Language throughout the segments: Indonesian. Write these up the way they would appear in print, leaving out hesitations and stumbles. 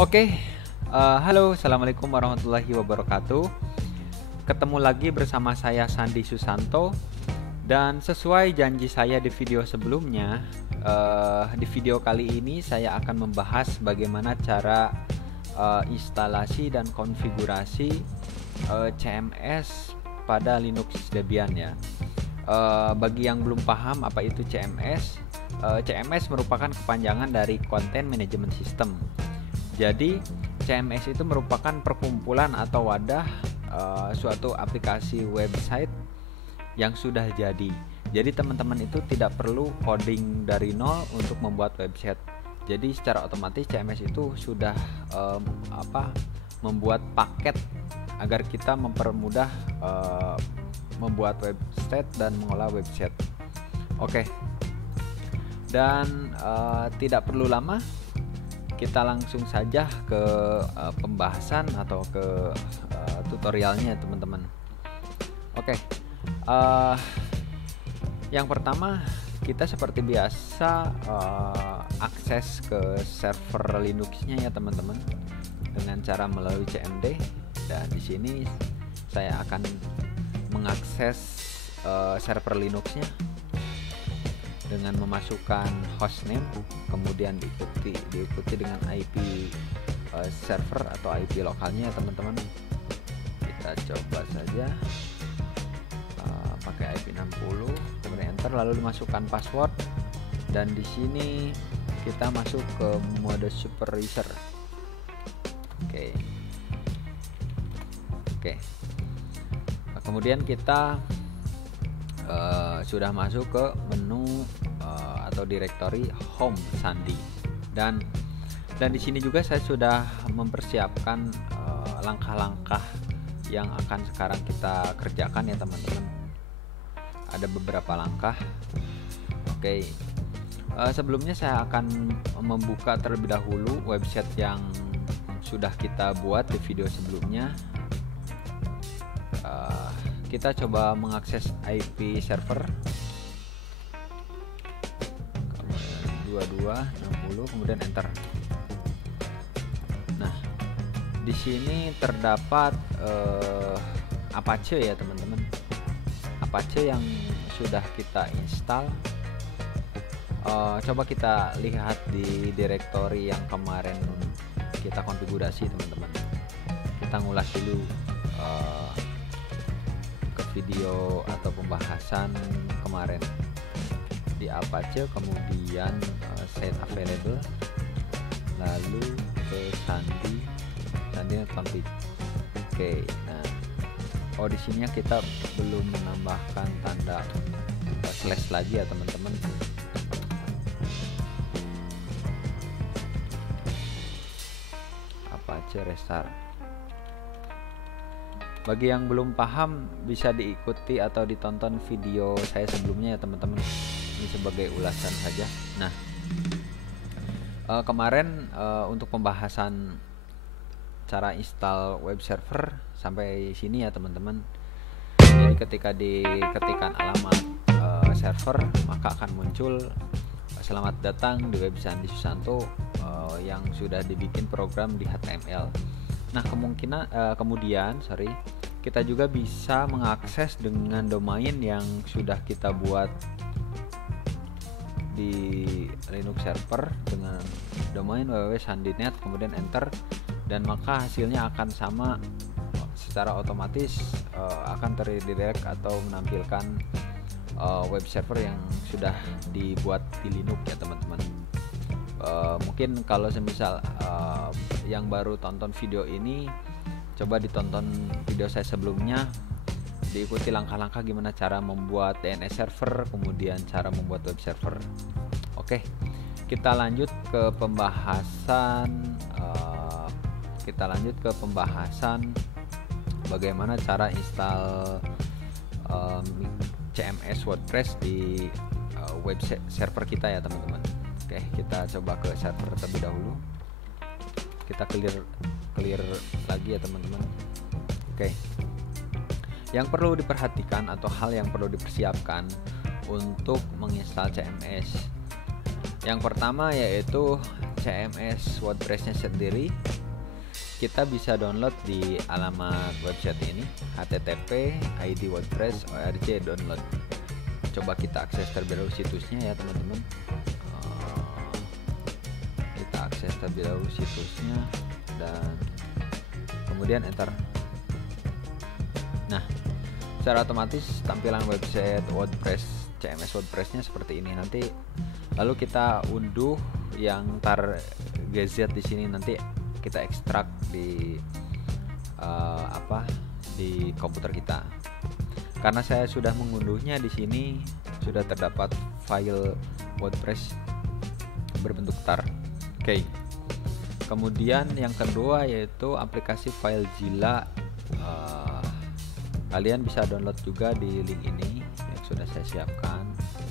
Oke, halo, assalamualaikum warahmatullahi wabarakatuh. Ketemu lagi bersama saya Sandi Susanto, dan sesuai janji saya di video sebelumnya, di video kali ini saya akan membahas bagaimana cara instalasi dan konfigurasi CMS pada Linux Debian ya. Bagi yang belum paham apa itu CMS, CMS merupakan kepanjangan dari Content Management System. Jadi CMS itu merupakan perkumpulan atau wadah suatu aplikasi website yang sudah jadi. Jadi teman-teman itu tidak perlu coding dari nol untuk membuat website. Jadi secara otomatis CMS itu sudah membuat paket agar kita mempermudah membuat website dan mengolah website. Oke. Dan tidak perlu lama, kita langsung saja ke pembahasan atau ke tutorialnya teman-teman. Oke, yang pertama kita seperti biasa akses ke server Linux-nya ya teman-teman dengan cara melalui cmd. Dan di sini saya akan mengakses server Linux-nya dengan memasukkan hostname, kemudian diikuti dengan IP server atau IP lokalnya ya teman-teman. Kita coba saja pakai IP 60, kemudian enter, lalu dimasukkan password, dan di sini kita masuk ke mode super user. Oke. Kemudian kita sudah masuk ke menu atau direktori home Sandi, dan di sini juga saya sudah mempersiapkan langkah-langkah yang akan sekarang kita kerjakan ya teman-teman. Ada beberapa langkah. Oke. Sebelumnya saya akan membuka terlebih dahulu website yang sudah kita buat di video sebelumnya. Kita coba mengakses IP server 2260, kemudian enter. Nah, di sini terdapat Apache ya teman-teman. Apache yang sudah kita install. Coba kita lihat di direktori yang kemarin kita konfigurasi teman-teman. Kita ngulas dulu video atau pembahasan kemarin di Apache, kemudian set available, lalu ke Sandi config. Oke, nah di sini kita belum menambahkan tanda slash lagi ya teman-teman. Apache restart. Bagi yang belum paham bisa diikuti atau ditonton video saya sebelumnya ya teman-teman. Ini sebagai ulasan saja. Nah, kemarin untuk pembahasan cara install web server sampai sini ya teman-teman. Jadi ketika diketikkan alamat server, maka akan muncul selamat datang di web Sandi Susanto yang sudah dibikin program di HTML. Nah, kemudian kita juga bisa mengakses dengan domain yang sudah kita buat di Linux server dengan domain www.sandinet, kemudian enter, dan maka hasilnya akan sama, secara otomatis akan terredirect atau menampilkan web server yang sudah dibuat di Linux ya teman-teman. Mungkin kalau semisal yang baru tonton video ini, coba ditonton video saya sebelumnya, diikuti langkah-langkah gimana cara membuat DNS server, kemudian cara membuat web server. Oke, kita lanjut ke pembahasan bagaimana cara install CMS WordPress di web server kita ya teman-teman. Oke, kita coba ke server terlebih dahulu. Kita clear lagi ya teman-teman. Oke. Yang perlu diperhatikan atau hal yang perlu dipersiapkan untuk menginstal CMS. Yang pertama yaitu CMS WordPress-nya sendiri, kita bisa download di alamat website ini, http://id/wordpress.org download. Coba kita akses terlebih dahulu situsnya ya teman-teman. Kita akses terlebih dahulu situsnya dan kemudian enter. Nah, secara otomatis tampilan website WordPress, CMS WordPress-nya seperti ini. Nanti lalu kita unduh yang tar.gz di sini, nanti kita ekstrak di di komputer kita. Karena saya sudah mengunduhnya, di sini sudah terdapat file WordPress berbentuk tar. Oke. Kemudian yang kedua yaitu aplikasi FileZilla. Kalian bisa download juga di link ini yang sudah saya siapkan.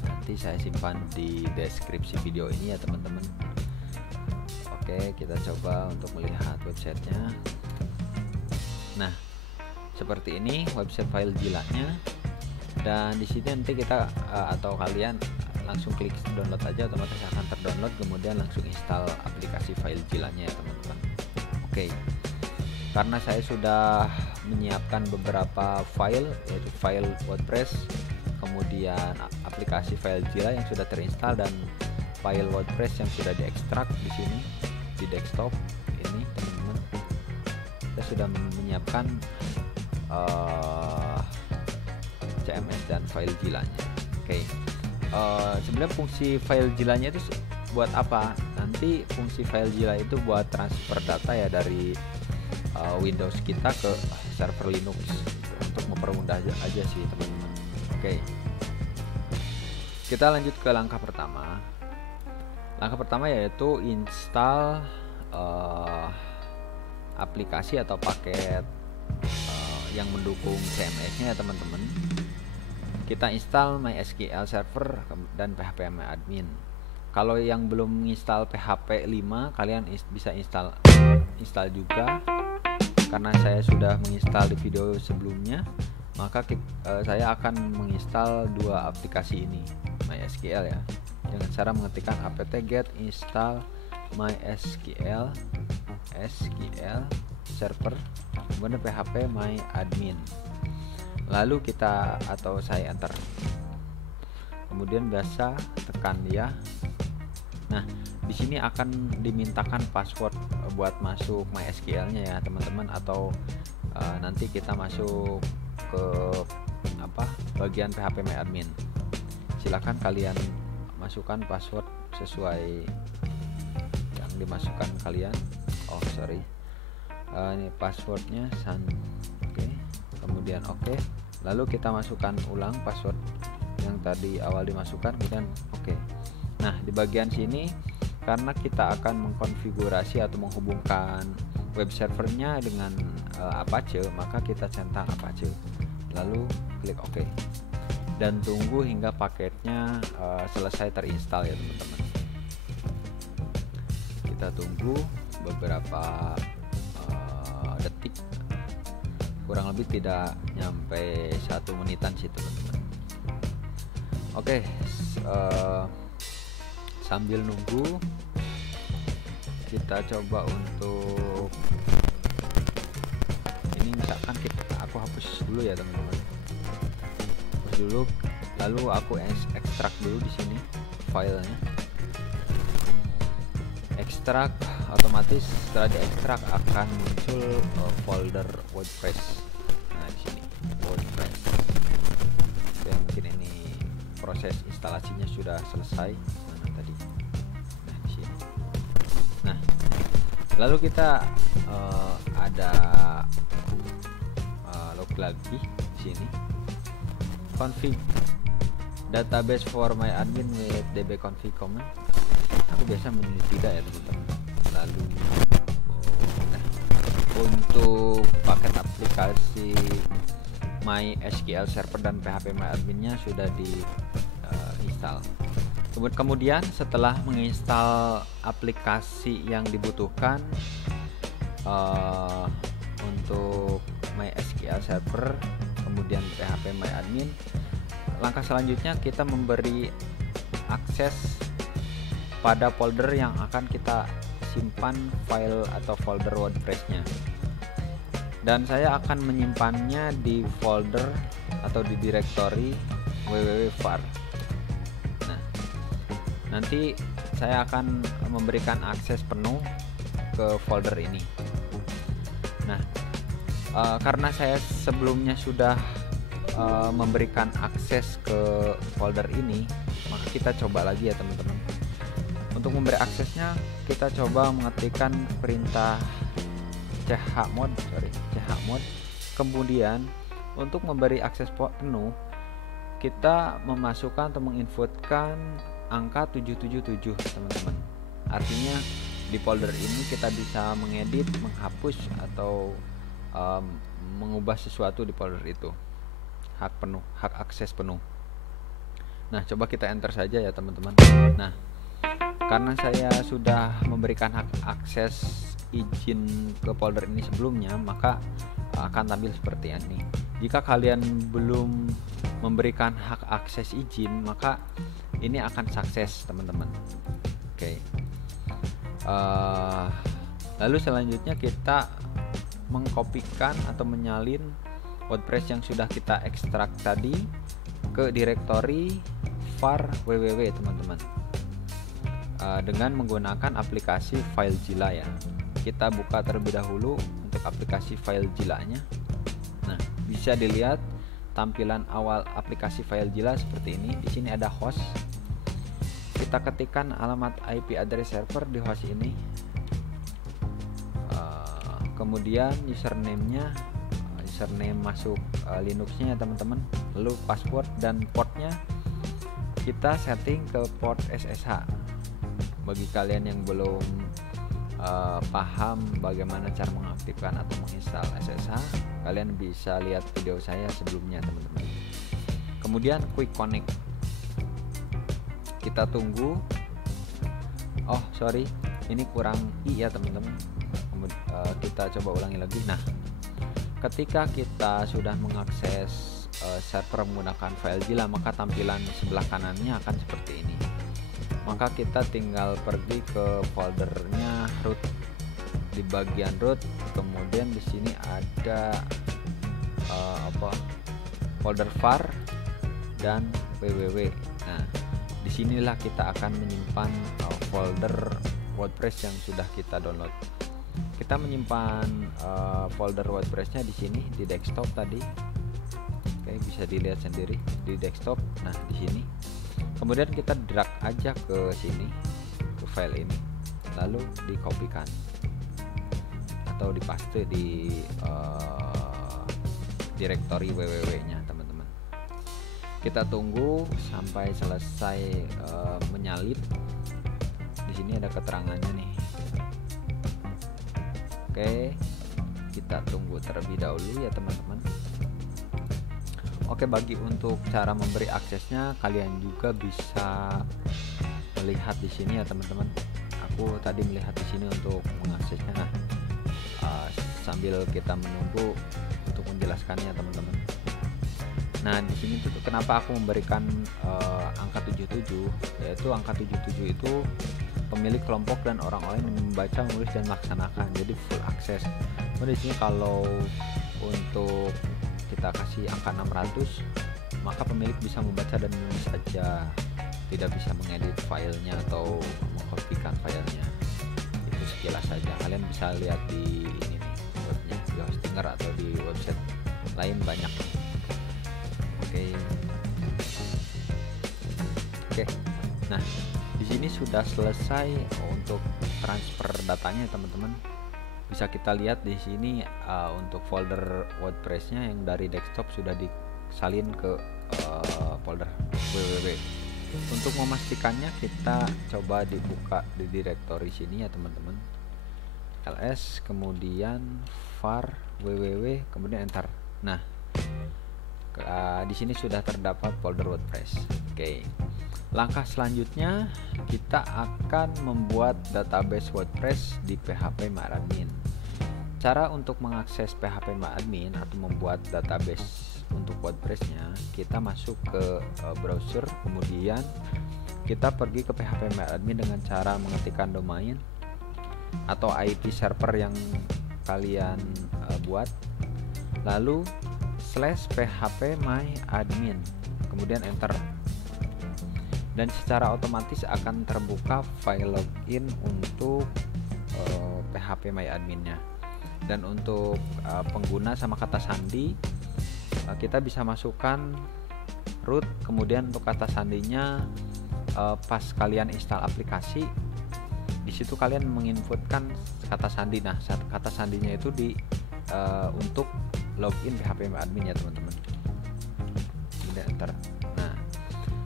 Nanti saya simpan di deskripsi video ini ya teman-teman. Oke, kita coba untuk melihat websitenya. Nah, seperti ini website FileZilla-nya. Dan di sini nanti kita atau kalian langsung klik download aja, otomatis akan terdownload, kemudian langsung install aplikasi FileZilla-nya ya teman-teman. Oke. Karena saya sudah menyiapkan beberapa file, yaitu file WordPress, kemudian aplikasi FileZilla yang sudah terinstall dan file WordPress yang sudah diekstrak di sini di desktop ini teman-teman. Kita sudah menyiapkan CMS dan FileZilla-nya. Oke. Sebenarnya fungsi FileZilla-nya itu buat apa? Nanti fungsi FileZilla itu buat transfer data ya dari Windows kita ke server Linux, untuk mempermudah aja sih teman-teman. Oke. Kita lanjut ke langkah pertama. Langkah pertama yaitu install aplikasi atau paket yang mendukung CMS-nya ya teman-teman. Kita install MySQL Server dan PHP MyAdmin. Kalau yang belum install PHP 5, kalian bisa install juga. Karena saya sudah menginstal di video sebelumnya, maka saya akan menginstal dua aplikasi ini, MySQL ya, dengan cara mengetikkan apt-get install MySQL server, kemudian PHP MyAdmin. Lalu saya enter. Kemudian biasa tekan ya. Nah, di sini akan dimintakan password buat masuk MySQL-nya ya teman-teman, atau nanti kita masuk ke bagian PHP MyAdmin. Silakan kalian masukkan password sesuai yang dimasukkan kalian. Ini passwordnya oke. Kemudian oke. Lalu kita masukkan ulang password yang tadi awal dimasukkan, kemudian oke. Nah, di bagian sini karena kita akan mengkonfigurasi atau menghubungkan web servernya dengan Apache, maka kita centang Apache. Lalu klik OK. Dan tunggu hingga paketnya selesai terinstall ya teman-teman. Kita tunggu beberapa detik, kurang lebih tidak nyampe 1 menitan sih teman-teman. Oke, sambil nunggu kita coba untuk ini, misalkan aku hapus dulu ya teman-teman, hapus dulu, lalu aku ekstrak dulu di sini filenya. Ekstrak, otomatis setelah diekstrak akan muncul folder WordPress. Nah, di sini WordPress. Oke, mungkin ini proses instalasinya sudah selesai. Mana tadi? Nah, di sini. Nah, lalu kita ada log lagi di sini. Config database for MyAdmin with dbconfig command. Aku biasa memilih tidak ya teman-teman. Lalu untuk paket aplikasi MySQL Server dan PHP MyAdmin-nya sudah diinstal. Kemudian setelah menginstal aplikasi yang dibutuhkan untuk MySQL Server, kemudian PHP MyAdmin, langkah selanjutnya kita memberi akses pada folder yang akan kita simpan file atau folder WordPress-nya. Dan saya akan menyimpannya di folder atau di directory www.var. Nah, nanti saya akan memberikan akses penuh ke folder ini. Nah, karena saya sebelumnya sudah memberikan akses ke folder ini, maka kita coba lagi ya teman-teman. Untuk memberi aksesnya, kita coba mengetikkan perintah chmod. Kemudian untuk memberi akses penuh, kita memasukkan atau menginputkan angka 777 teman-teman. Artinya di folder ini kita bisa mengedit, menghapus atau mengubah sesuatu di folder itu. Hak akses penuh. Nah, coba kita enter saja ya teman-teman. Nah, karena saya sudah memberikan hak akses izin ke folder ini sebelumnya, maka akan tampil seperti ini. Jika kalian belum memberikan hak akses izin, maka ini akan sukses teman-teman. Oke. Lalu selanjutnya kita mengkopikan atau menyalin WordPress yang sudah kita ekstrak tadi ke directory var www teman-teman, dengan menggunakan aplikasi FileZilla ya. Kita buka terlebih dahulu untuk aplikasi FileZilla-nya. Nah, bisa dilihat tampilan awal aplikasi FileZilla seperti ini. Di sini ada host. Kita ketikkan alamat IP address server di host ini. Kemudian username-nya, username masuk Linux-nya ya teman-teman. Lalu password dan portnya kita setting ke port SSH. Bagi kalian yang belum paham bagaimana cara mengaktifkan atau menginstal SSH, kalian bisa lihat video saya sebelumnya teman-teman. Kemudian quick connect, kita tunggu. Oh sorry, ini kurang i ya teman-teman. Kita coba ulangi lagi. Nah, ketika kita sudah mengakses server menggunakan FileZilla, maka tampilan sebelah kanannya akan seperti ini. Maka kita tinggal pergi ke foldernya root. Di bagian root, kemudian di sini ada folder var dan www. Nah, disinilah kita akan menyimpan folder WordPress yang sudah kita download. Kita menyimpan folder WordPress-nya di sini di desktop tadi. Oke, bisa dilihat sendiri di desktop. Nah, di sini. Kemudian kita drag aja ke sini, ke file ini, lalu dikopikan atau dipaste di directory www-nya teman-teman. Kita tunggu sampai selesai menyalin. Di sini ada keterangannya nih. Oke, kita tunggu terlebih dahulu ya teman-teman. Oke, bagi untuk cara memberi aksesnya, kalian juga bisa melihat di sini ya teman-teman. Aku tadi melihat di sini untuk mengaksesnya. Nah, sambil kita menunggu untuk menjelaskannya teman-teman. Nah, di sini tuh kenapa aku memberikan angka 77, yaitu angka 77 itu pemilik kelompok dan orang-orang yang membaca, menulis dan melaksanakan. Jadi full akses. Kemudian di sini kalau untuk kita kasih angka 600, maka pemilik bisa membaca dan menulis saja, tidak bisa mengedit filenya atau mengkopikan filenya. Itu sekilas saja. Kalian bisa lihat di ini nih, webnya, di Hostinger atau di website lain banyak. Oke. Nah, di sini sudah selesai untuk transfer datanya teman-teman. Bisa kita lihat di sini untuk folder WordPress-nya yang dari desktop sudah disalin ke folder www. Untuk memastikannya kita coba dibuka di directory sini ya teman-teman. ls kemudian var www kemudian enter. Nah, di sini sudah terdapat folder WordPress. Oke. Langkah selanjutnya kita akan membuat database WordPress di PHP MyAdmin. Cara untuk mengakses PHP MyAdmin atau membuat database untuk WordPress-nya, kita masuk ke browser, kemudian kita pergi ke phpMyAdmin dengan cara mengetikkan domain atau IP server yang kalian buat, lalu /phpMyAdmin, kemudian enter, dan secara otomatis akan terbuka file login untuk phpMyAdmin-nya. Dan untuk pengguna sama kata sandi, kita bisa masukkan root, kemudian untuk kata sandinya pas kalian install aplikasi, di situ kalian menginputkan kata sandi. Nah, kata sandinya itu untuk login phpMyAdmin ya teman-teman. Kemudian enter. Nah,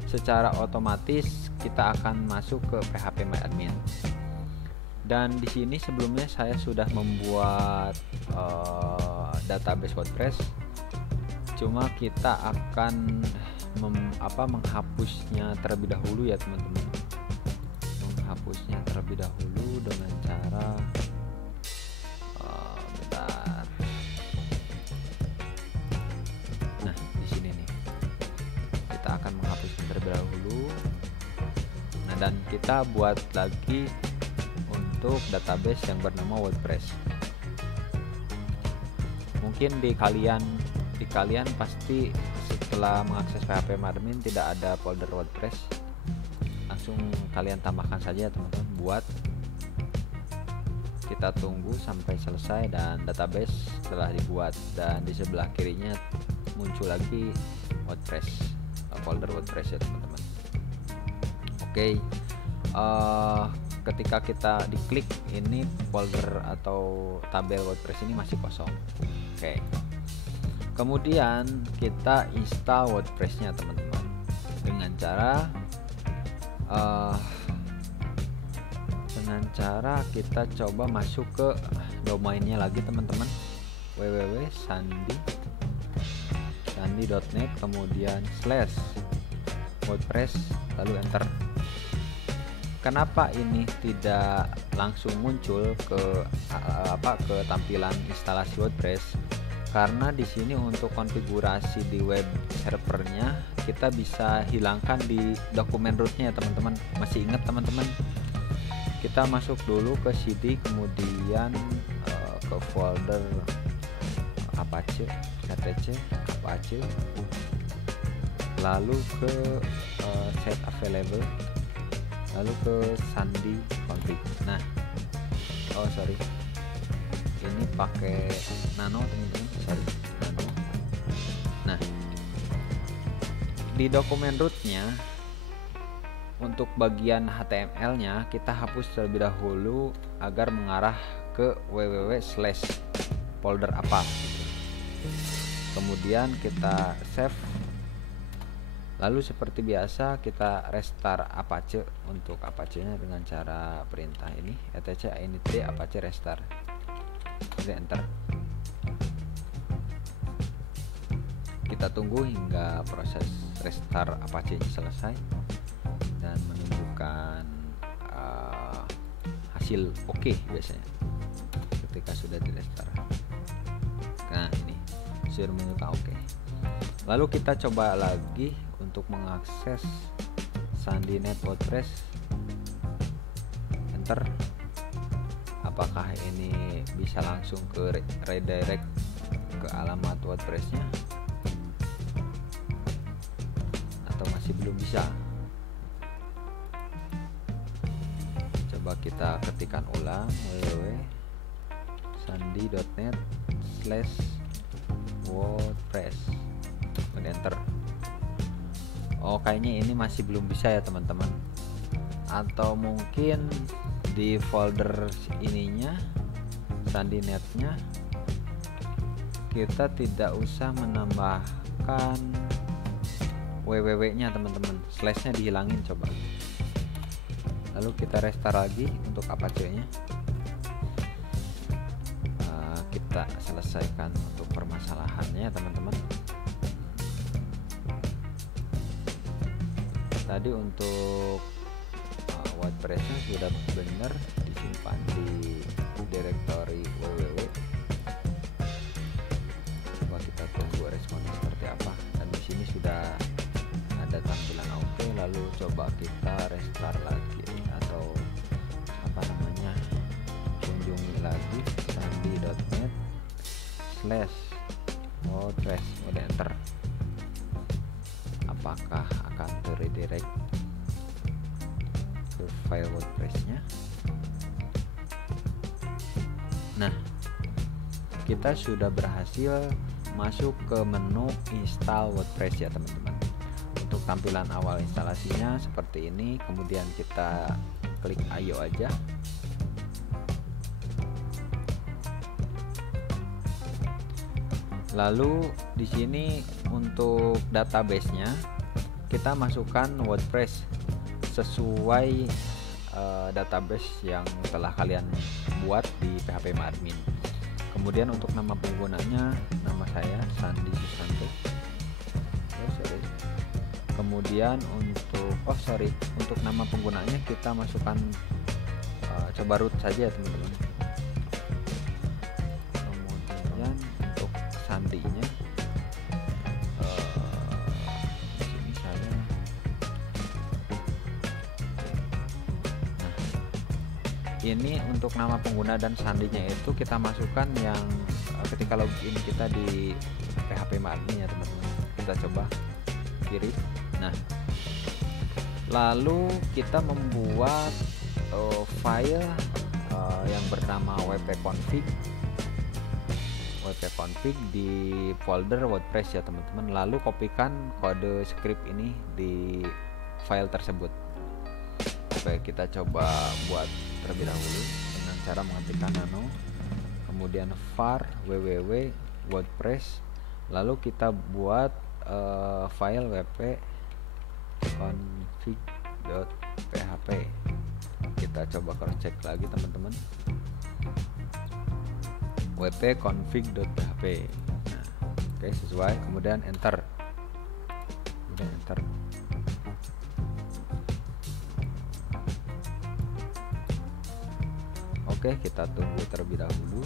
secara otomatis kita akan masuk ke phpMyAdmin. Dan di sini sebelumnya saya sudah membuat database WordPress. Cuma kita akan menghapusnya terlebih dahulu ya teman-teman. Menghapusnya terlebih dahulu dengan cara bentar. Nah, di sini nih. Kita akan menghapusnya terlebih dahulu. Nah, dan kita buat lagi untuk database yang bernama WordPress. Mungkin di kalian pasti setelah mengakses phpMyAdmin tidak ada folder WordPress, langsung kalian tambahkan saja teman-teman. Buat, kita tunggu sampai selesai dan database telah dibuat, dan di sebelah kirinya muncul lagi WordPress, folder WordPress ya teman-teman. Oke, ketika kita diklik, ini folder atau tabel WordPress ini masih kosong. Oke. Kemudian kita install WordPress-nya teman-teman dengan cara kita coba masuk ke domainnya lagi teman-teman, www.sandi.net, kemudian /WordPress, lalu enter. Kenapa ini tidak langsung muncul ke tampilan instalasi WordPress? Karena di sini untuk konfigurasi di web servernya kita bisa hilangkan di dokumen rootnya ya teman-teman. Masih ingat teman-teman? Kita masuk dulu ke CD, kemudian ke folder Apache, lalu ke set available, lalu ke sandi config. Nah, ini pakai nano teman-teman, nano. Nah, di dokumen rootnya untuk bagian HTML-nya kita hapus terlebih dahulu agar mengarah ke www/folder apa. Kemudian kita save. Lalu seperti biasa kita restart Apache. Untuk Apache-nya dengan cara perintah ini etc init apache restart. Kemudian enter. Kita tunggu hingga proses restart Apache selesai dan menunjukkan hasil oke biasanya ketika sudah di restart. Nah, ini sudah menunjukkan oke. Lalu kita coba lagi untuk mengakses SandiNet WordPress. Enter. Apakah ini bisa langsung ke redirect ke alamat WordPress-nya atau masih belum bisa? Coba kita ketikkan ulang www.sandi.net/WordPress, kemudian enter. Oh, kayaknya ini masih belum bisa ya teman-teman, atau mungkin di folder ininya SandiNet-nya kita tidak usah menambahkan www-nya teman-teman, slash-nya dihilangin coba. Lalu kita restart lagi untuk Apache-nya. Kita selesaikan untuk permasalahannya teman-teman. Tadi untuk WordPress-nya sudah benar disimpan di directory www. Coba kita tunggu responnya seperti apa. Dan di sini sudah ada tampilan oke, lalu coba kita restart lagi atau apa namanya, kunjungi lagi sandi.net/WordPress, kemudian enter. Apakah akan terredirect ke file WordPress-nya? Nah, kita sudah berhasil masuk ke menu install WordPress ya teman-teman. Untuk tampilan awal instalasinya seperti ini, kemudian kita klik ayo aja. Lalu di sini untuk database-nya kita masukkan WordPress sesuai database yang telah kalian buat di phpMyAdmin. Kemudian untuk nama penggunanya, nama saya Sandi Susanto. Kemudian untuk nama penggunanya kita masukkan coba root saja ya teman-teman. Kemudian untuk sandinya di sini saya ini untuk nama pengguna dan sandinya itu kita masukkan yang ketika login kita di phpMyAdmin ya teman-teman. Kita coba kiri. Nah, lalu kita membuat file yang bernama wp-config di folder WordPress ya teman-teman. Lalu kopikan kode script ini di file tersebut. Oke, kita coba buat terlebih dahulu dengan cara mengetikkan nano, kemudian var www WordPress, lalu kita buat file wp-config.php. Kita coba cross check lagi teman-teman, wp-config.php. Nah, oke, sesuai, kemudian enter. Oke, kita tunggu terlebih dahulu.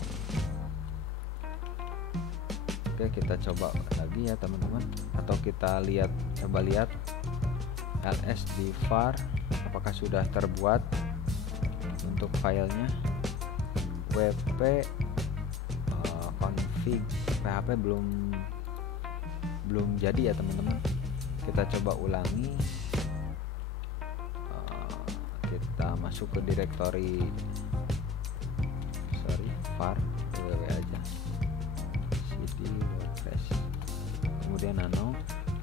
Oke, kita coba lagi ya teman-teman, atau kita coba lihat ls di var apakah sudah terbuat untuk filenya. wp-config php belum jadi ya teman-teman. Kita coba ulangi. Kita masuk ke direktori var www aja, cd WordPress, kemudian nano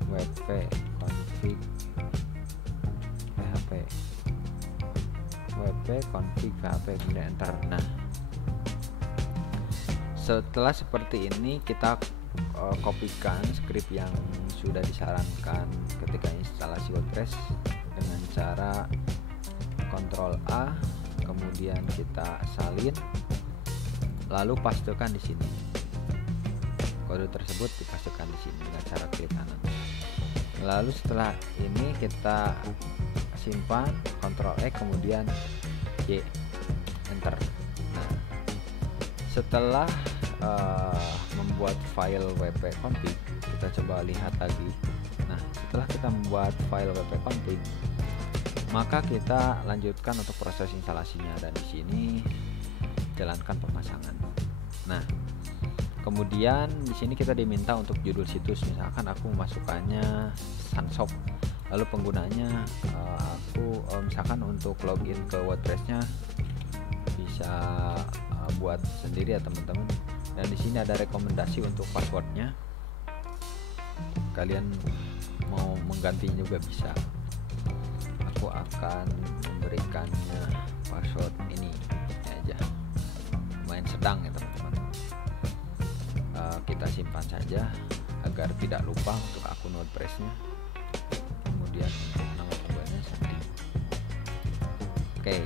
wp-config php, kemudian enter. Nah, setelah seperti ini kita kopikan script yang sudah disarankan ketika instalasi WordPress dengan cara Ctrl A, kemudian kita salin, lalu pastekan di sini. Kode tersebut dipastekan di sini dengan cara klik kanan. Lalu setelah ini kita simpan, Ctrl E, kemudian Y, enter. Nah, setelah membuat file wp-config, kita coba lihat lagi. Nah, setelah kita membuat file wp-config, maka kita lanjutkan untuk proses instalasinya, dan di sini jalankan pemasangan. Nah, kemudian di sini kita diminta untuk judul situs. Misalkan aku memasukkannya Sanshop, lalu penggunanya aku misalkan untuk login ke WordPress-nya bisa buat sendiri ya teman-teman. Dan di sini ada rekomendasi untuk passwordnya. Kalian mau menggantinya juga bisa. Aku akan memberikannya password ini aja, lumayan sedang ya teman-teman. Kita simpan saja agar tidak lupa untuk akun WordPress-nya. Kemudian untuk nama penggunanya Sandi. Oke,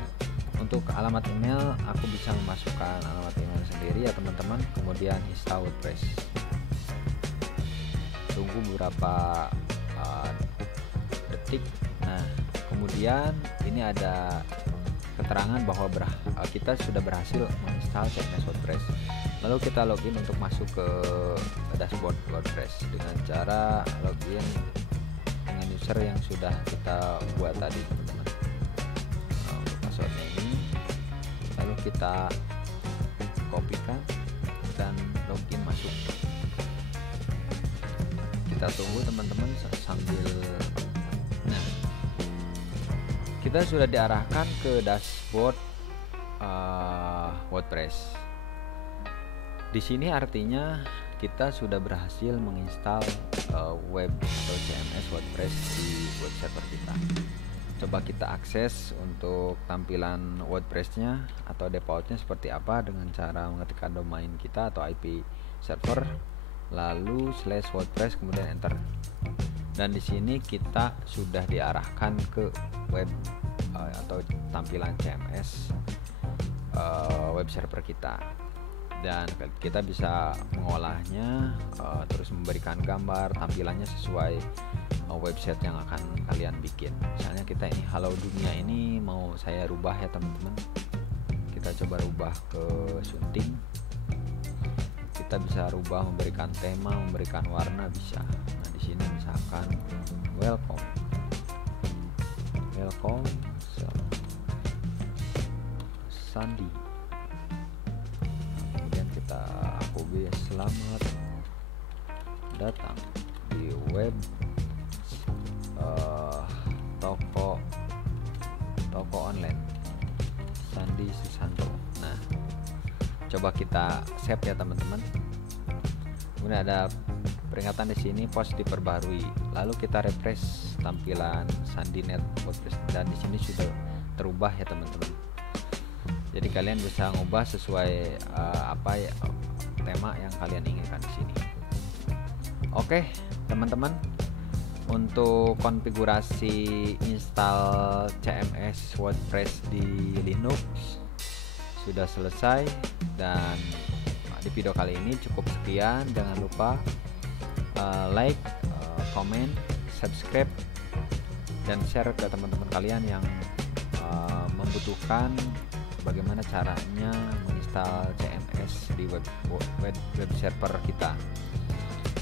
untuk alamat email aku bisa memasukkan alamat email sendiri ya teman-teman. Kemudian install WordPress. Tunggu beberapa detik. Nah, kemudian ini ada keterangan bahwa kita sudah berhasil menginstal CMS WordPress. Lalu kita login untuk masuk ke dashboard WordPress dengan cara login dengan user yang sudah kita buat tadi, teman-teman. Passwordnya ini, lalu kita kopikan dan login masuk. Kita tunggu teman-teman sambil. Nah, kita sudah diarahkan ke dashboard WordPress. Di sini artinya kita sudah berhasil menginstal web atau CMS WordPress di web server kita. Coba kita akses untuk tampilan WordPress-nya atau defaultnya seperti apa dengan cara mengetikkan domain kita atau IP server, lalu /WordPress kemudian enter. Dan di sini kita sudah diarahkan ke web atau tampilan CMS web server kita. Dan kita bisa mengolahnya, terus memberikan gambar tampilannya sesuai website yang akan kalian bikin. Misalnya kita ini Halo Dunia ini mau saya rubah ya teman-teman. Kita coba rubah ke sunting. Kita bisa rubah, memberikan tema, memberikan warna bisa. Nah, di sini misalkan welcome Sandi. Kemudian kita AKB selamat datang di web toko online Sandi Susanto. Nah, coba kita save ya teman-teman. Kemudian ada peringatan di sini post diperbarui. Lalu kita refresh tampilan SandiNet WordPress dan di sini sudah terubah ya teman-teman. Jadi kalian bisa ngubah sesuai apa ya tema yang kalian inginkan di sini. Oke, teman-teman. Untuk konfigurasi install CMS WordPress di Linux sudah selesai, dan di video kali ini cukup sekian. Jangan lupa like, comment, subscribe, dan share ke teman-teman kalian yang membutuhkan bagaimana caranya menginstal CMS di web server kita.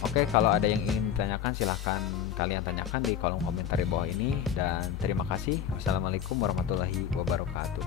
Oke, kalau ada yang ingin ditanyakan silahkan kalian tanyakan di kolom komentar di bawah ini, dan terima kasih. Wassalamualaikum warahmatullahi wabarakatuh.